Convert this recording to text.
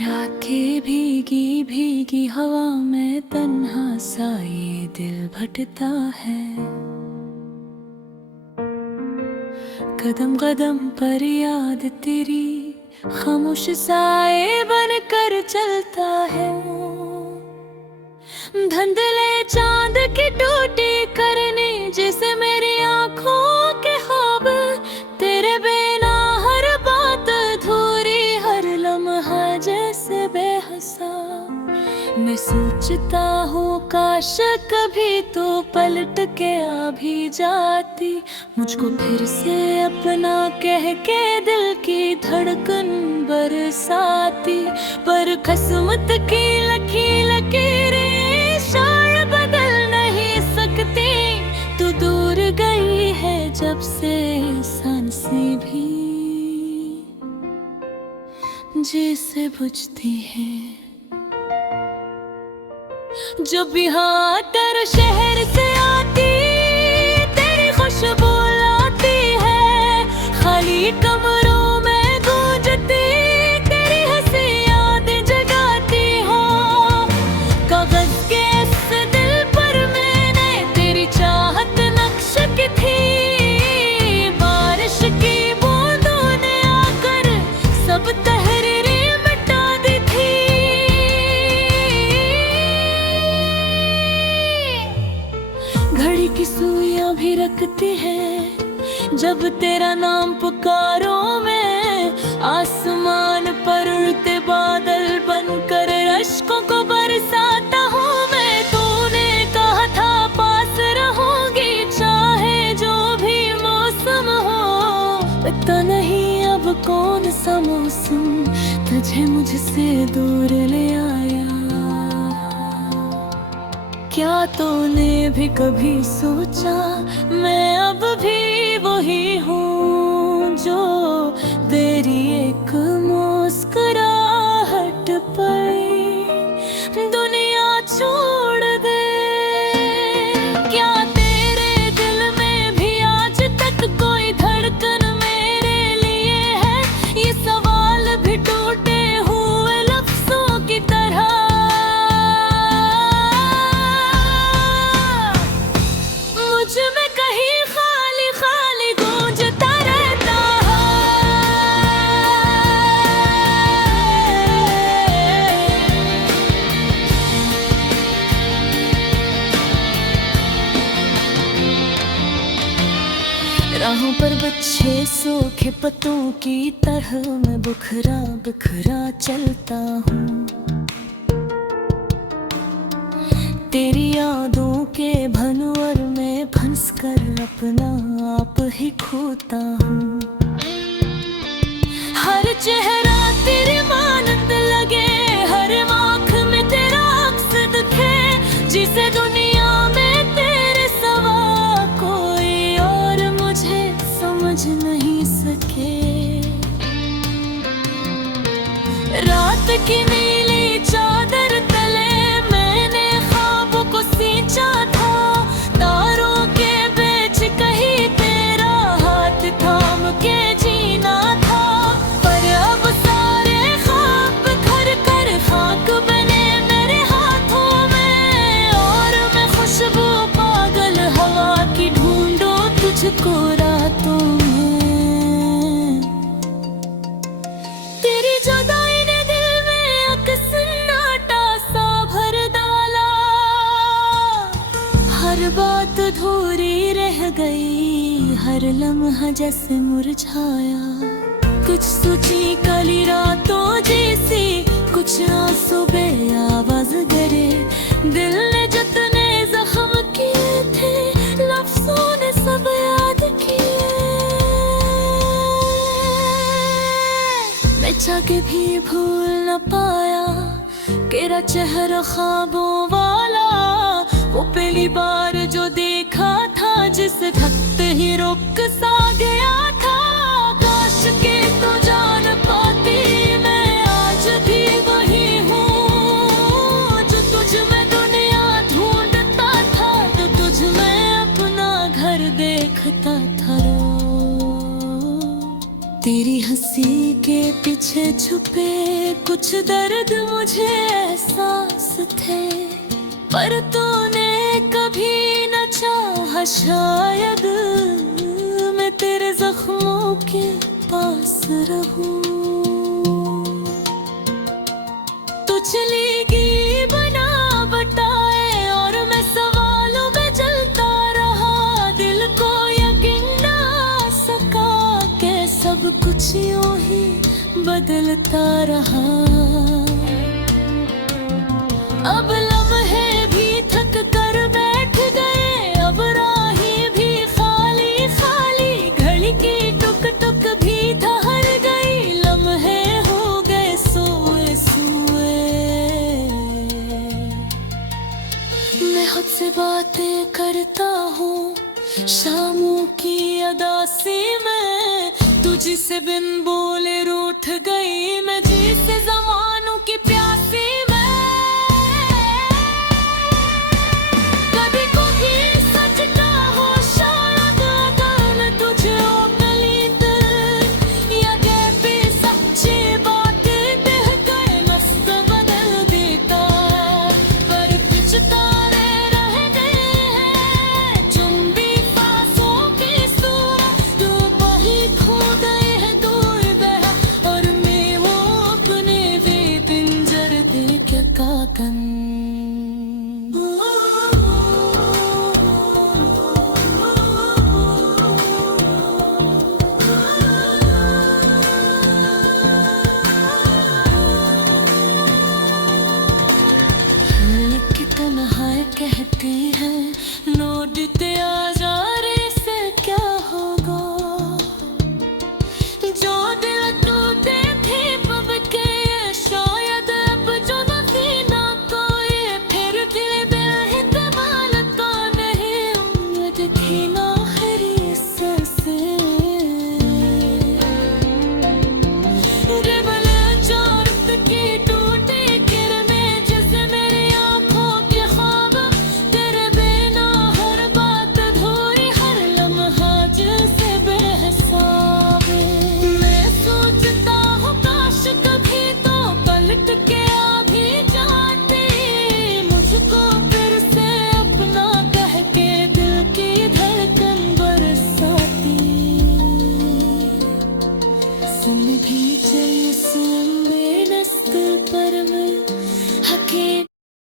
राखें भीगी भीगी हवा में तन्हा सा ये दिल भटता है। कदम कदम पर याद तेरी खामोश साए बन कर चलता है। धुंधले चांद की टूटी करनी जैसे मेरी आंखों के ख्वाब, तेरे बिना हर बात अधूरी, हर लम्हा जैसे बेहसा। मैं सोचता हूँ काश कभी तो पलट के आ भी जाती, मुझको फिर से अपना कह के दिल की धड़कन बरसाती। पर किस्मत की लकीरें शायद बदल नहीं सकती, तू दूर गई है जब से सांसें भी जैसे बुझती है। जब यहाँ तेरे शहर से आती तेरी खुशबू लाती है, खाली कमरों में गूंजती तेरी हंसी यादें जगाती हो। कागज के इस दिल पर मैंने तेरी चाहत नक्श की थी, बारिश की बूंदों ने आकर सब तहरीरें मिटा दी थी। घड़ी की सुइयां भी रखती है जब तेरा नाम पुकारूं मैं, आसमान पर उड़ते बादल बनकर अश्कों को बरसाता हूँ मैं। तूने कहा था पास रहूंगी चाहे जो भी मौसम हो, पता नहीं अब कौन सा मौसम तुझे मुझसे दूर ले आया। क्या तूने भी कभी सोचा मैं अब भी वही हूँ जो तेरी एक मुस्कुराहट पर दुनिया छोड़ दे। क्या तेरे दिल में भी आज तक कोई धड़कन मेरे लिए है, ये सवाल भी टूटे हुए लफ्जों की तरह मुझ में कहीं खाली खाली गूंजता रहता है। राहों पर बिछे सूखे पत्तों की तरह मैं बिखरा बिखरा चलता हूँ, तेरी यादों के भंवर में फंस कर अपना आप ही खोता हूँ। हर चेहरा तेरे मानंद लगे, हर आँख में तेरा अक्स दिखे, जिसे दुनिया में तेरे सिवा कोई और मुझे समझ नहीं सके। रात की नीली चादर तले मैंने ख्वाबों को सींचा था, तारों के बीच कहीं तेरा हाथ थाम के जीना था। पर अब सारे ख्वाब घर कर खाक बने मेरे हाथों में, और मैं खुशबू पागल हवा की ढूंढूं तुझको रातों में। तेरी जुदाई ने दिल में अकसन्नाटा सा भर डाला, हर बात अधूरी रह गई, हर लम्हा जैसे मुरझाया। कुछ सोची काली रातों जैसी, कुछ आंसू बेआवाज गिरे, दिल ने जितने जख्म किए थे लफ्जों ने सब याद किए। मैं चाह भी भूल न पाया तेरा चेहरा ख्वाबों वाला, वो पहली बार जो देखा था जिसे थकते ही रुक सा गया था। काश के तो जान पाती मैं आज भी वही हूँ जो तुझ में दुनिया ढूंढता था, तो तुझ में अपना घर देखता था। तेरी हंसी के पीछे छुपे कुछ दर्द मुझे एहसास थे, पर तूने कभी न चाहा शायद मैं तेरे जख्मों के पास रहूं। तू चलेगी बना बताए और मैं सवालों में जलता रहा, दिल को यकीन ना सका कि सब कुछ यूं ही बदलता रहा। अब लम्हे भी थक कर बैठ गए, अब राहें भी खाली खाली, घड़ी की टुक टुक भी ठहर गई, लम्हे हो गए सोए सोए। मैं खुद से बातें करता हूँ शामों की अदासी में, तुझसे बिन बोले रूठ गई मैं जैसे जमानों की प्यासी में। कभी कोई सच का हो शायद अगर मैं तुझे ओ गलीत, या गैबी सच्ची बातें कह कर मस्त बदल देता, पर कुछ तारे रह गए हैं चुंबी सांसों की सूरत, तू वही खो गए है दूर बह, और मैं वो अपने वे पिंजर दे क्या काकन। तन्हाई कहती है लौटते आ जा